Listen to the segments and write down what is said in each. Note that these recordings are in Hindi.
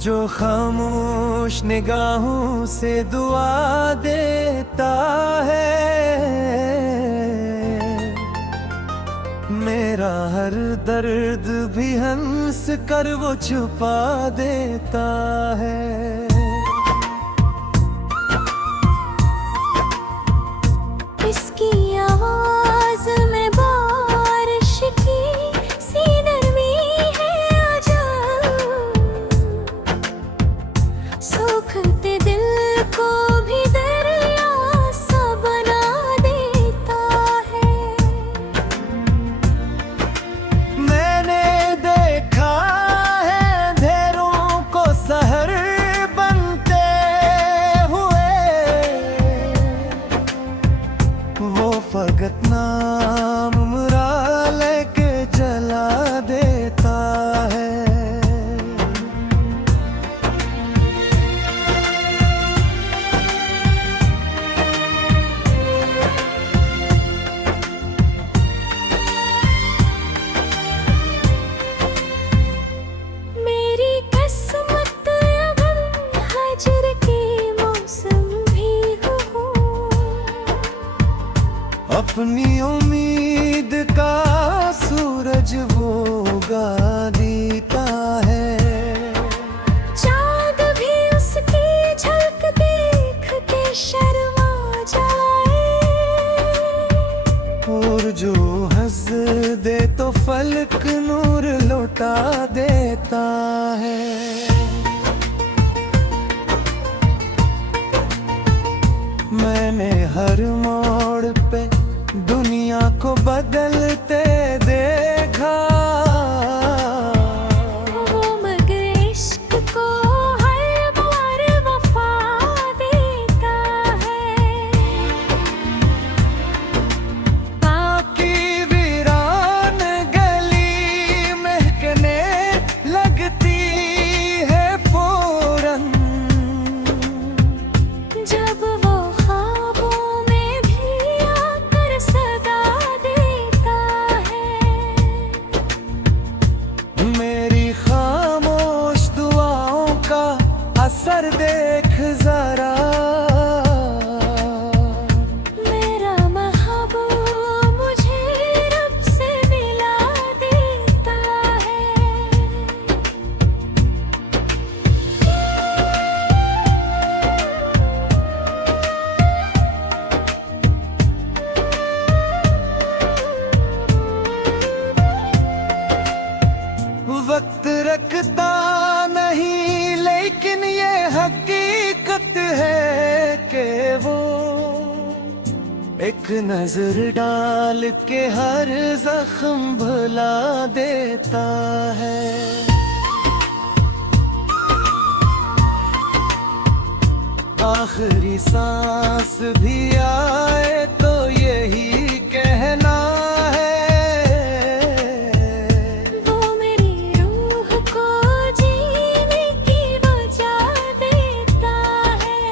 जो खामोश निगाहों से दुआ देता है, मेरा हर दर्द भी हंस कर वो छुपा देता है। इसकी आवाज में बारिश की सी नरमी है, आजा सूखते दिल को भी दरिया सा बना देता है। मैंने देखा है अंधेरों को सहर बनते हुए, वो फकत नाम मुरा लेके जला देता है। मेरी किस्मत अगर हजर के मौसम भी हो, अपनी उम्मीद का सूरज वो उगा देता है। चाँद भी उसकी झलक देख के शर्मा जाए, और जो हंस दे तो फलक नूर लौटा देता है। मैंने हर मोड़ पे दुनिया को बदलते देखा, वो मगर इश्क को हर बार वफा देता है। ताकि वीरान गली महकने लगती है फौरन, जब वो ख्वाबों में भी आकर सदा देता है। मेरी खामोश दुआओं का असर देख जरा, मेरा महबूब मुझे रब से मिला देता है। वक्त रखता नहीं लेकिन ये हकीकत है कि वो एक नजर डाल के हर जख्म भुला देता है। आखिरी सांस भी आए तो यही कहना है, वो मेरी रूह को जीने की वजह देता है।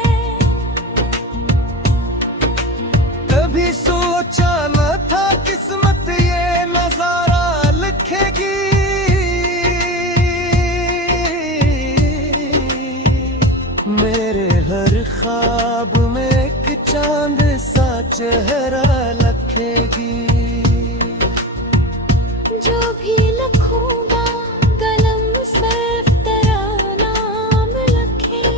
कभी सोचा न था किस्मत ये नजारा लिखेगी, मेरे हर ख्वाब में एक चांद सा चेहरा लखेगी। जो भी लिखूंगा कलम सिर्फ तेरा नाम लिखे,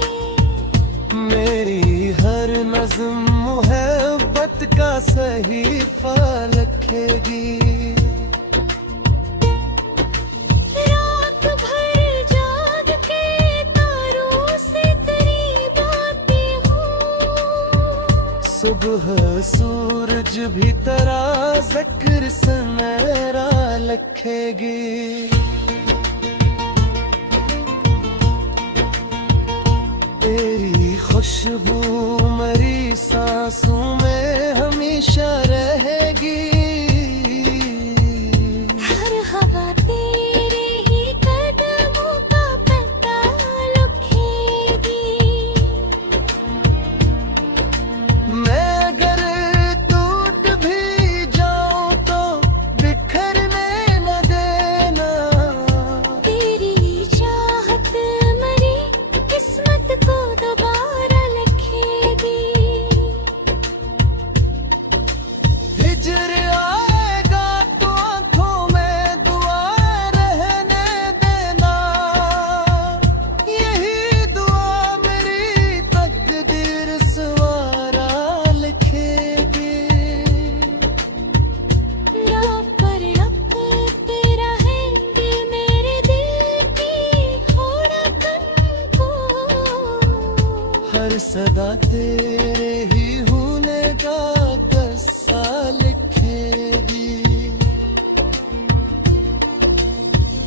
मेरी हर नज़्म मोहब्बत का सहीफा लिखेगी। रात भर जाग के तारों से तेरी बातें हूँ, सुबह सूरज भी तेरा ज़िक्र सुनहरा लिखेगी। तेरी खुशबू मेरी सांसों में हमेशा रहेगी। हर हवा तेरे ही कदमों का पता लिखेगी। मैं अगर टूट भी जाऊं तो बिखरने न देना, सदा तेरे ही होने का किस्सा लिखेगी।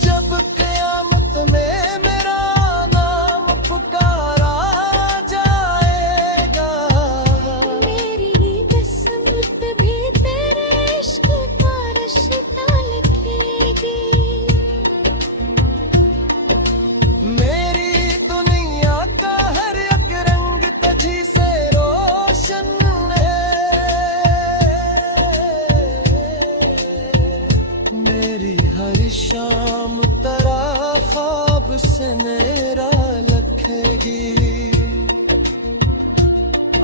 जब क़यामत में मेरा नाम पुकारा जाएगा, मेरी किस्मत भी तेरे इश्क का रिश्ता लिखेगी। मेरी दुनिया का हर एक रंग तुझी से रोशन है। मेरी हर शाम तेरा ख्वाब से मेरा लखेगी।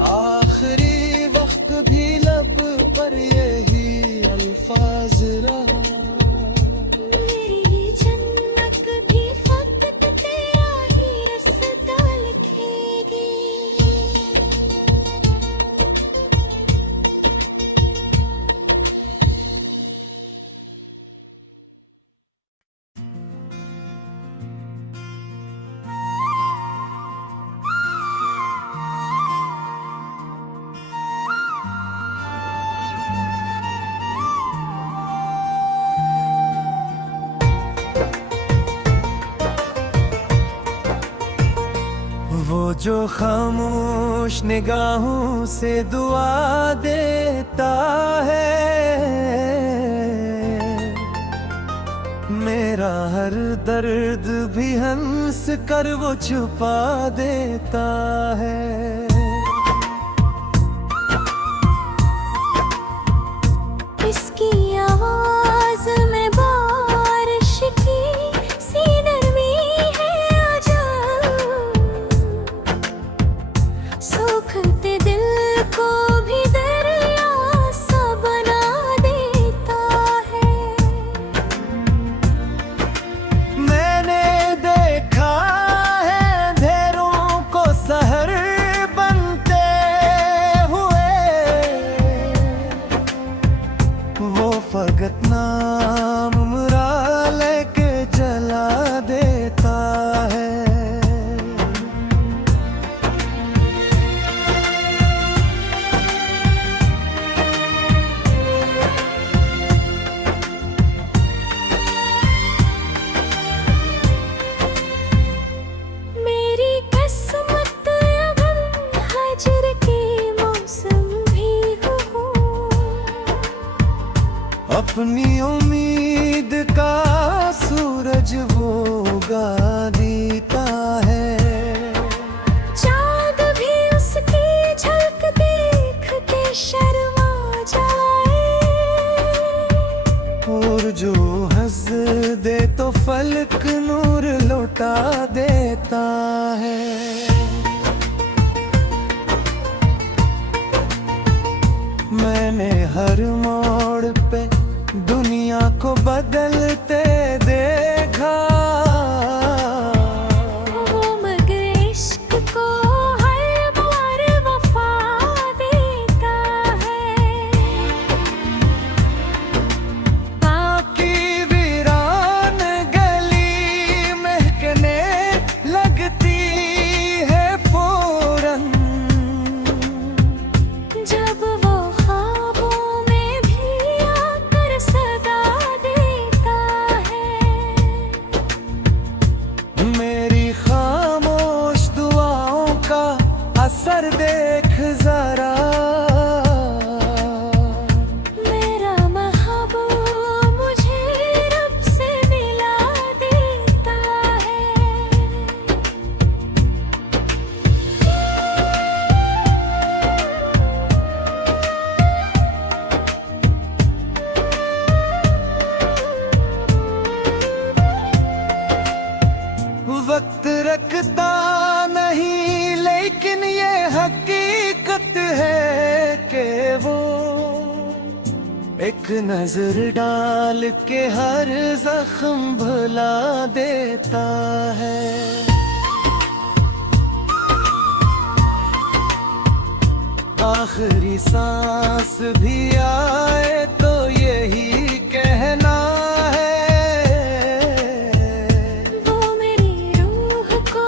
आखिरी वक्त भी लब पर यही अल्फाज रहा। मेरी जन्नत भी फकत तेरा ही रास्ता लिखेगी। वो जो खामोश निगाहों से दुआ देता है, मेरा हर दर्द भी हंस कर वो छुपा देता है। इसकी आवाज में बारिश की सी नरमी है। आजा सूखते दिल को भी दरिया सा बना देता है। मैंने देखा है अंधेरों को सहर बनते हुए, वो फकत नाम मुरा लेके जला देता है। मेरी किस्मत अगन हजर के मौसम भी हो। अपनी उम्मीद का सूरज वो उगा देता है। चाँद भी उसकी झलक देखते शर्मा जाए। और जो हंस दे तो फलक नूर लौटा देता है। मैंने हर मोड़ पे दुनिया को बदलते देखा। वो मगर इश्क को हर बार वफा देता है। ताकि वीरान गली महकने लगती है फौरन। जब वो ख्वाबों में भी आकर सदा देता है। मेरी खामोश दुआओं का असर देख जरा। मेरा महबूब मुझे रब से मिला देता है। वक्त रखता नहीं लेकिन ये हकीकत है कि वो एक नजर डाल के हर जख्म भुला देता है। आखिरी सांस भी आए तो यही कहना है। वो मेरी रूह को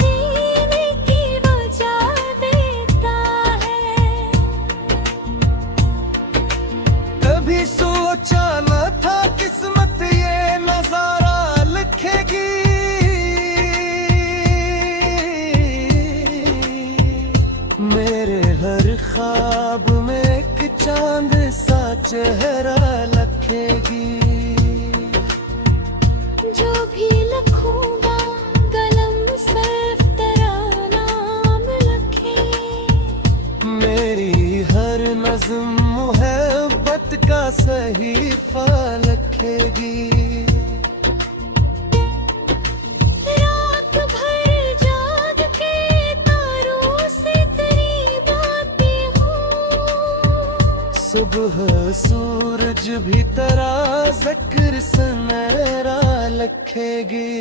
जीने की वजह दे सहीफा लिखेगी। रात भर जाग के तारों से तेरी बातें हो, सुबह सूरज भी तेरा जिक्र सुनहरा लिखेगी।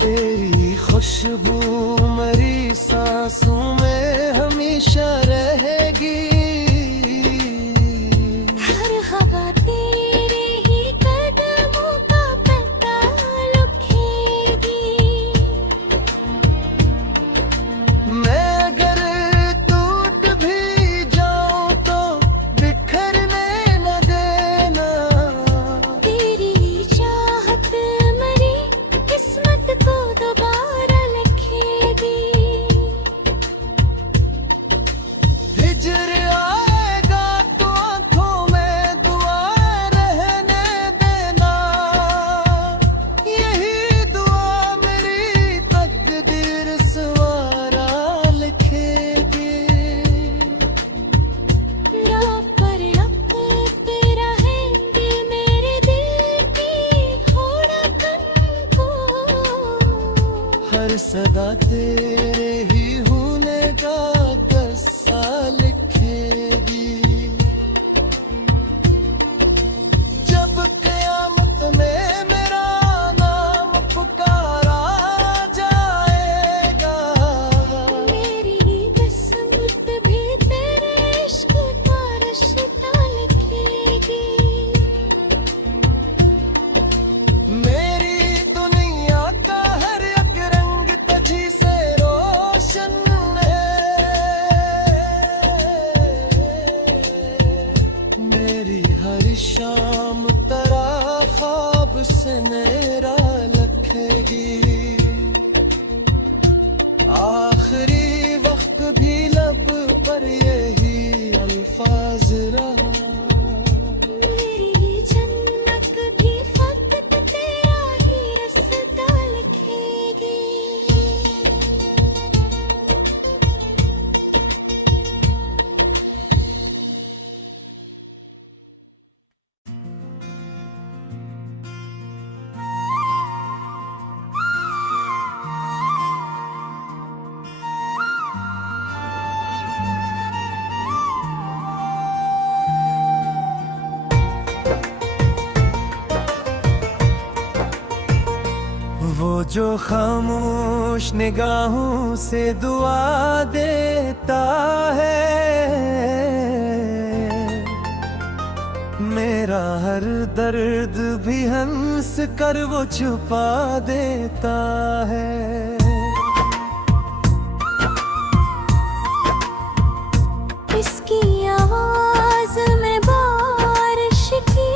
तेरी खुशबू मेरी सांसों में हमेशा रहेगी। हर हवा तेरे ही कदमों का पता लिखेगी। मैं अगर टूट भी जाऊं तो बिखरने न देना। तेरी चाहत मेरी किस्मत को दोबारा लिखेगी। हिजर आएगा तो आंखों में दुआ रहने देना। यही दुआ मेरी तकदीर सवारा लिखेगी। रब पर रखते रहेंगे मेरे दिल की धड़कन को। हर सदा तेरे ही होने का किस्सा लिखेगी। जब क़यामत में मेरा नाम पुकारा जाएगा। मेरी किस्मत भी तेरे इश्क का रिश्ता लिखेगी। मेरी दुनिया का हर एक रंग तुझी से रोशन है। मेरी हर शाम तेरा ख्वाब सुनहरा लिखेगी। आखिरी वक्त भी लब पर यही अल्फाज रहा। मेरी जन्नत भी फकत तेरा ही रास्ता लिखेगी। वो जो खामोश निगाहों से दुआ देता है। मेरा हर दर्द भी हंस कर वो छुपा देता है। इसकी आवाज में बारिश की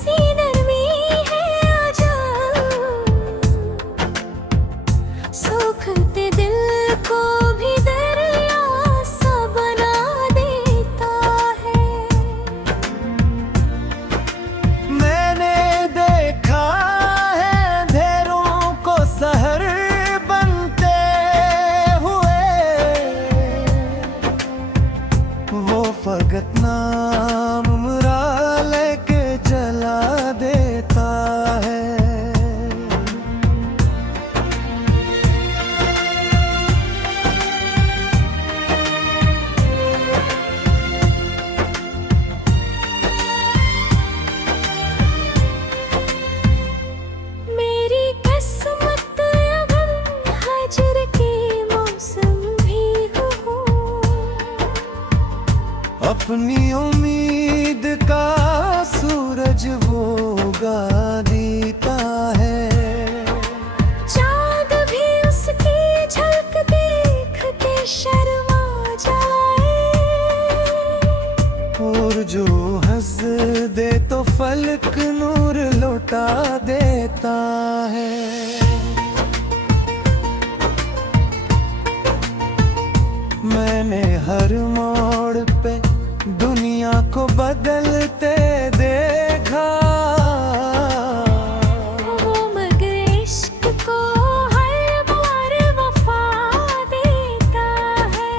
सी नरमी है। आजा सूखते दिल को भी दरिया सा बना देता है। मैंने देखा है अंधेरों को सहर बनते हुए। वो फकत नाम मुरा लेके जला देता है। मेरी किस्मत अगर हजर के मौसम भी हो। अपनी उम्मीद का सूरज वो उगा देता है। चाँद भी उसकी झलक देख के शर्मा जाए। और जो हंस दे तो फलक नूर लौटा देता है। मैंने हर मोड़ पे दुनिया को बदलते देखा। वो मगर इश्क को हर बार वफा देता है।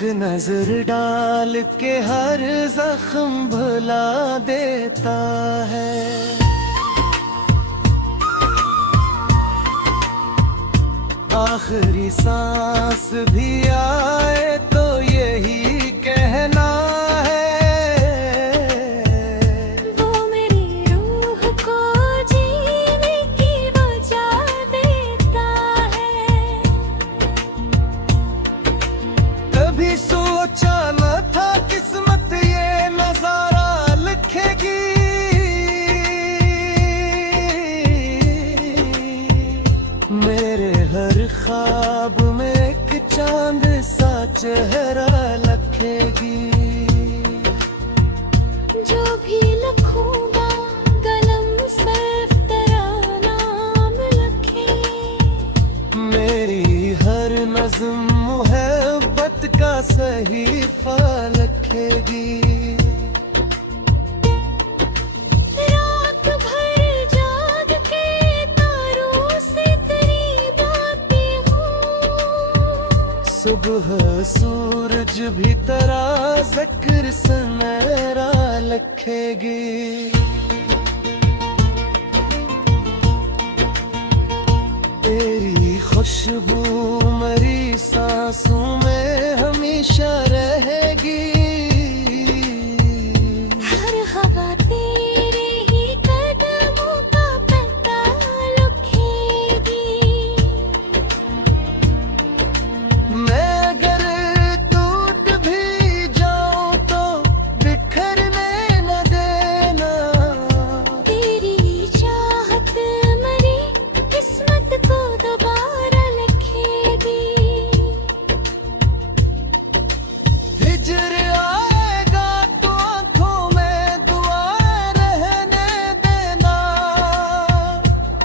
एक नजर डाल के हर जख्म भुला देता है। आखिरी सांस भी आए तो यही कहना है, वो मेरी रूह को जीने की वजह देता है। कभी सोचा न था किस्मत ये नजारा लिखेगी। मेरे हर ख्वाब में एक चांद सा चेहरा लखेगी। जो भी लिखूंगा कलम सिर्फ तेरा नाम लिखे। मेरी हर नज़्म मोहब्बत का सहीफा लिखेगी। रात भर जाग के तारों से तेरी बातें हूँ। सुबह सूरज भी तेरा जिक्र सुनहरा लिखेगी। तेरी खुशबू मेरी सांसों में हमेशा रहेगी। हर हवा तेरे ही कदमों का पता लिखेगी। मैं अगर टूट भी जाऊं तो बिखरने न देना। तेरी चाहत मेरी किस्मत को दोबारा लिखेगी। हिजर आएगा तो आंखों में दुआ रहने देना।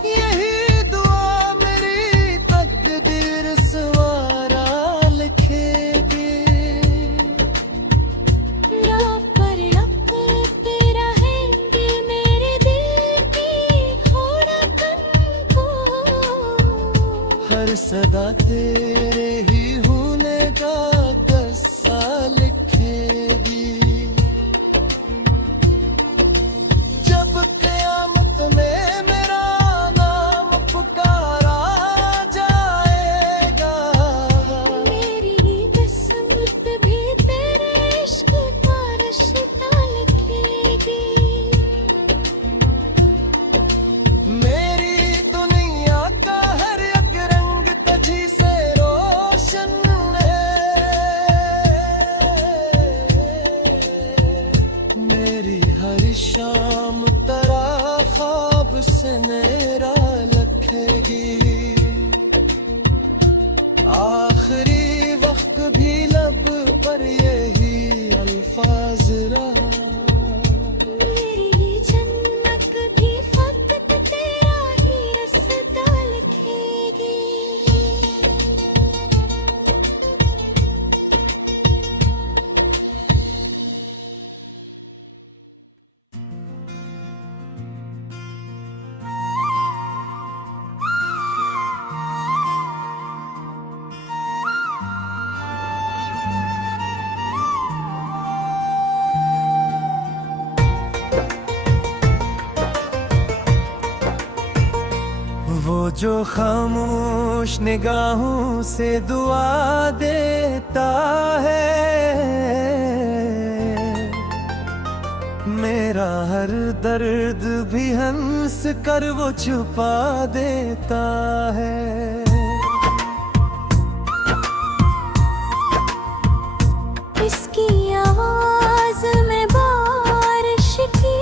यही दुआ मेरी तकदीर सवारा लिखेगी। रब पर रखते रहेंगे मेरे दिल की धड़कन को। हर सदा तेरे ही होने का किस्सा लिखेगी। जब क़यामत में मेरा नाम पुकारा जाएगा। मेरी किस्मत भी तेरे इश्क का रिश्ता लिखेगी। मेरी दुनिया का हर एक रंग तुझी से रोशन है। मेरी हर शाम तेरा ख्वाब सनेरा लखेगी। आखिरी वक्त भी लब पर यही अल्फाज रहा। मेरी जन्नत भी फकत तेरा ही रास्ता लिखेगी। वो जो खामोश निगाहों से दुआ देता है। मेरा हर दर्द भी हंस कर वो छुपा देता है। इसकी आवाज में बारिश की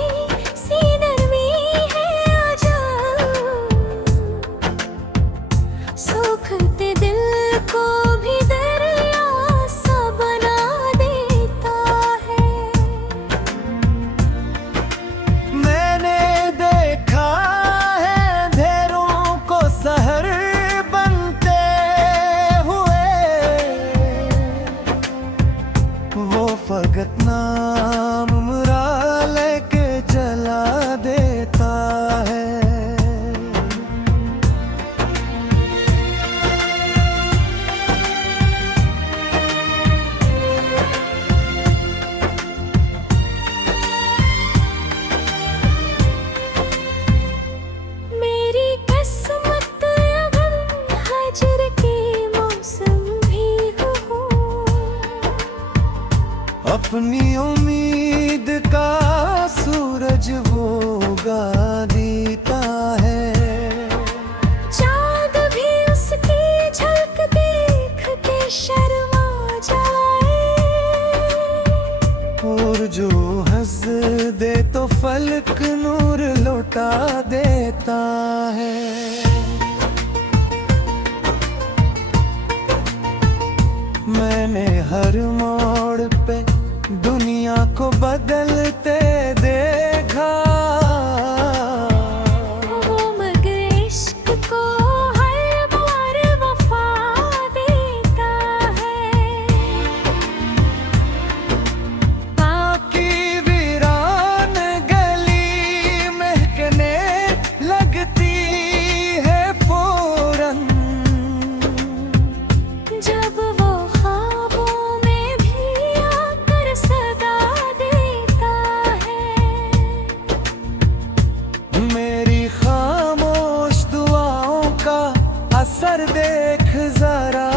सी नरमी है। आजा सूखते दिल को भी दरिया सा बना देता है। मैंने देखा है अंधेरों को सहर बनते हुए। वो फकत नाम मुरा लेके जला देता है। अपनी उम्मीद का सूरज वो उगा देता है। चाँद भी उसकी झलक देख के शर्मा जाए। और जो हंस दे तो फलक नूर लौटा देता है। मैंने हर मोड़ पे दुनिया को बदलते देखा। वो मगर इश्क को हर बार वफा देता है। ताकि वीरान गली महकने लगती है फौरन। जब वो ख्वाबों में भी आकर सदा देता है। मेरी खामोश दुआओं का असर देख जरा।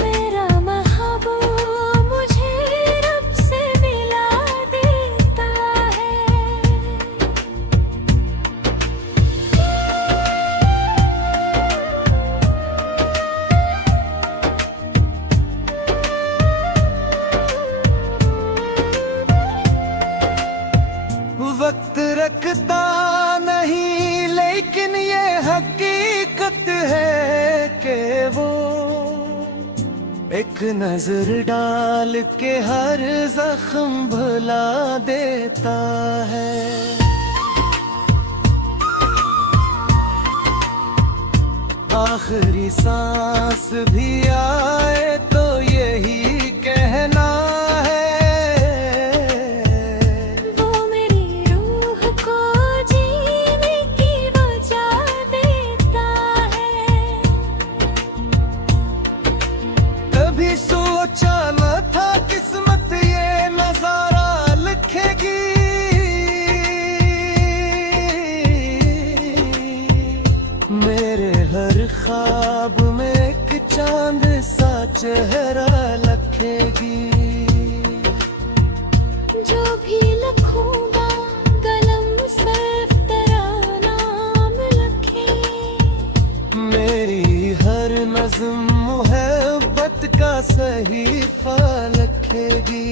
मेरा महबूब मुझे रब से मिला देता है। वक्त रखता नहीं लेकिन ये हकीकत है कि वो एक नजर डाल के हर जख्म भुला देता है। आखिरी सांस भी आए तो यही कहना है। वो मेरी रूह को जीने की वजह देता है। कभी सोचा न था किस्मत ये नजारा लिखेगी। मेरे हर ख्वाब में एक चांद सा चेहरा लखेगी। जो भी लिखूंगा कलम सिर्फ तेरा नाम लिखे। मेरी हर नज़्म मोहब्बत का सहीफा लिखेगी।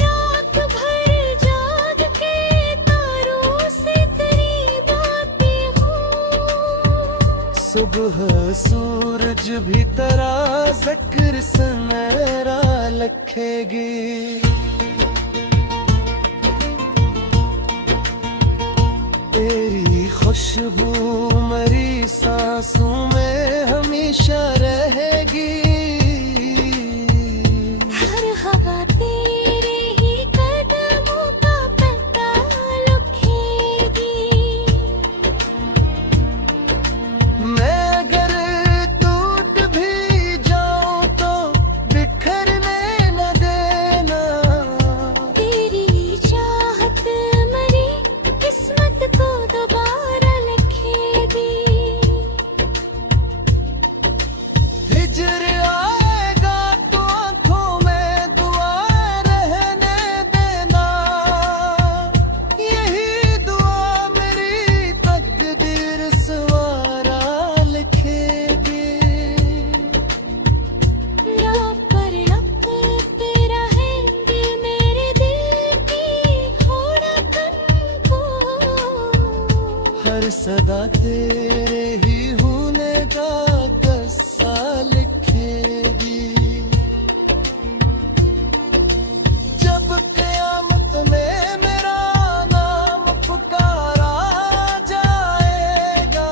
रात भर जाग के तारों से तेरी बातें हूँ। सुबह सूरज भी तेरा जिक्र सुनहरा लिखेगी। तेरी खुशबू मेरी सांसों में हमेशा रहेगी। हर हवा तेरे ही कदमों का पता लिखेगी। मैं अगर टूट भी जाऊं तो बिखरने न देना। तेरी चाहत मेरी किस्मत को दोबारा लिखेगी। हिजर आएगा तो आंखों में दुआ रहने देना। यही दुआ मेरी तकदीर सवारा लिखेगी। रब पर रखते रहेंगे मेरे दिल की धड़कन को। हर सदा तेरे ही होने का किस्सा लिखेगी। जब क़यामत में मेरा नाम पुकारा जाएगा।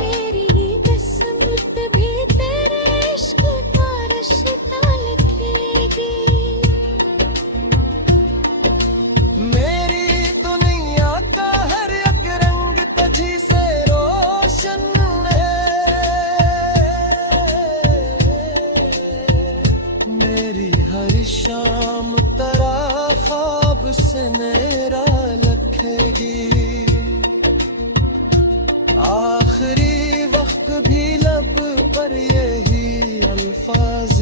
मेरी किस्मत भी तेरे इश्क का रिश्ता लिखेगी। मेरी दुनिया का हर एक रंग तुझी से अल्फाज